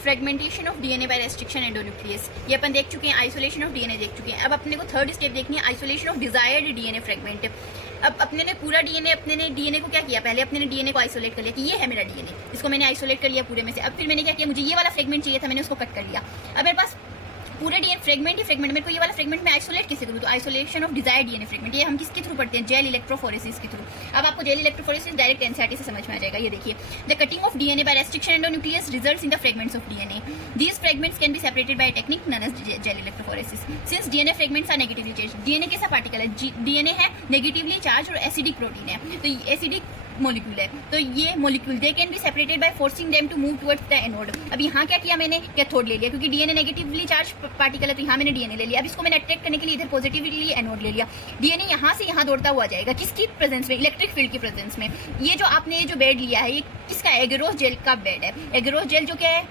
Fragmentation of DNA by restriction endonuclease, ये अपन देख चुके हैं। आइसोलेशन ऑफ डीएनए देख चुके हैं। अब अपने को थर्ड स्टेप देखनी है, isolation of desired DNA fragment. अब अपने ने पूरा डीएनए, अपने ने डीएनए को क्या किया, पहले अपने ने डीएनए को आइसोलेट कर लिया कि ये है मेरा डीएनए, इसको मैंने आइसोलेट कर लिया पूरे में से। अब फिर मैंने क्या किया, मुझे ये वाला फ्रेगमेंट चाहिए था, मैंने उसको कट कर लिया। अब मेरे पास पूरे डीएनए फ्रेगमेंट ही फ्रेगमेंट, मेरे को ये वाला फ्रेगमेंट में आइसोलेट किससे करूँ, तो isolation of desired DNA fragment, ये हम किसके थ्रू पढ़ते हैं, जेल इलेक्ट्रोफोरेसिस के थ्रू। अब आपको जेल इलेक्ट्रोफोरेसिस डायरेक्ट एनसीईआरटी से समझ में आ जाएगा। ये देखिए, the cutting of DNA by restriction endonuclease results in the fragments of DNA. These fragments can be separated by technique known as gel electrophoresis. Since DNA fragments are negatively charge, DNA कैसा particle है, DNA है negatively charge और acidic protein है, तो acidic molecule है, तो ये molecule they can be separated by forcing them to move towards the anode. अब यहाँ क्या किया मैंने, कैथोड ले लिया, क्योंकि डीएनए नेगेटिवली चार्ज पार्टिकल है, तो यहाँ मैंने डीएनए ले लिया। अब इसको मैंने अट्रैक्ट करने के लिए इधर पॉजिटिवली एनोड ले लिया। डीएनए यहाँ से यहाँ दौड़ता हुआ जाएगा, किसकी प्रेजेंस में, इलेक्ट्रिक फील्ड की प्रेजेंस में। ये जो आपने जो बेड लिया है, ये किसका, एगरोस जेल का बेड है। एगरोस जेल जो क्या है,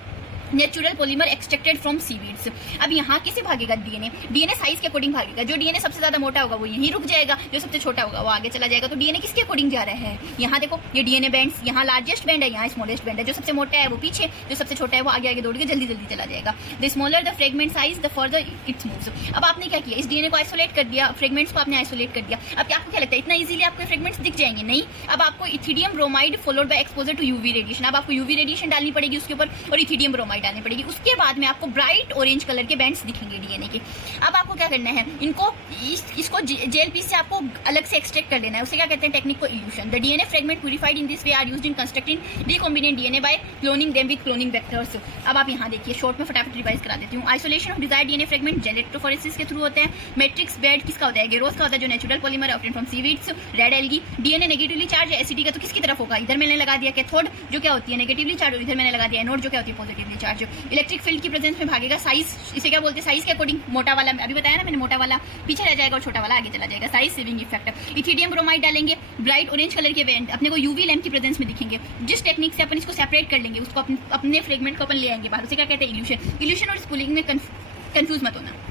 natural polymer extracted from seaweeds. अब यहाँ किसे भागेगा, डीएनए, डीएनए साइज के अकॉर्डिंग भागेगा। जो डीएनए सबसे ज्यादा मोटा होगा वो यहीं रुक जाएगा, जो सबसे छोटा होगा वो आगे चला जाएगा। तो डीएनए किसके अकॉर्डिंग जा रहा है, यहाँ देखो ये डीएनए बैंड्स, यहाँ लार्जेस्ट बैंड है, यहाँ स्मॉलेस्ट बैंड है। जो सबसे मोटा है वो पीछे, जो सबसे छोटा है वो आगे आगे दौड़ के जल्दी जल्दी चला जाएगा। The smaller the fragment size the further it's moves. अब आपने क्या किया, इस डीएनए को आइसोलेट कर दिया, फ्रेगमेंट्स को आपने आइसोलेट कर दिया। अब आपको क्या लगता है, इतना इजीली आपको फ्रेगमेंट्स दिख जाएंगे, नहीं। अब आपको ethidium bromide followed by exposure to UV radiation. अब आपको यूवी रेडिएशन डालनी पड़ेगी उसके ऊपर, और इथिडियम ब्रोमाइड डालनी पड़ेगी। उसके बाद में आपको ब्राइट ऑरेंज कलर के बैंड्स दिखेंगे डीएनए के। अब आपको क्या करना है, इनको इसको जेल पीस से आपको अलग से एक्सट्रैक्ट कर लेना है। उसे क्या कहते हैं, टेक्निक को elution. The DNA fragment purified in this way are used in constructing recombinant DNA by cloning them with cloning vectors. अब आप यहाँ देखिए, शॉर्ट में फटाफट रिवाइज करा देती हूँ। Isolation of desired DNA fragment gel electrophoresis के थ्रू होते हैं। मैट्रिक्स बेड किसका होता है, गेरोस का होता है, जो natural polymer obtain from seaweeds. Red algae, DNA negatively charge है, एसिडी का, तो किसकी तरफ होगा, इधर मैंने लगा दिया कैथोड जो क्या होती है नेगेटिवली चार्ज, और इधर मैंने लगा दिया एनोड जो क्या होती है पॉजिटिवली चार्ज। इलेक्ट्रिक फील्ड की प्रेजेंस में भागेगा। साइज, इसे क्या बोलते हैं, साइज के अकॉर्डिंग, मोटा वाला अभी बताया ना मैंने, मोटा वाला पीछे रह जाएगा और छोटा वाला आगे चला जाएगा। Size saving effect. Ethidium bromide डालेंगे, ब्राइट ऑरेंज कलर के बैंड अपने को यूवी लैंप की प्रेजेंस में दिखेंगे। जिस टेक्निक से अपन इसको सेपरेट कर लेंगे, उसको अपने फ्रेगमेंट को अपन ले आएंगे बाहर, उसे क्या कहते हैं, इल्यूशन। इल्यूशन और स्पूलिंग में कंफ्यूज मत होना।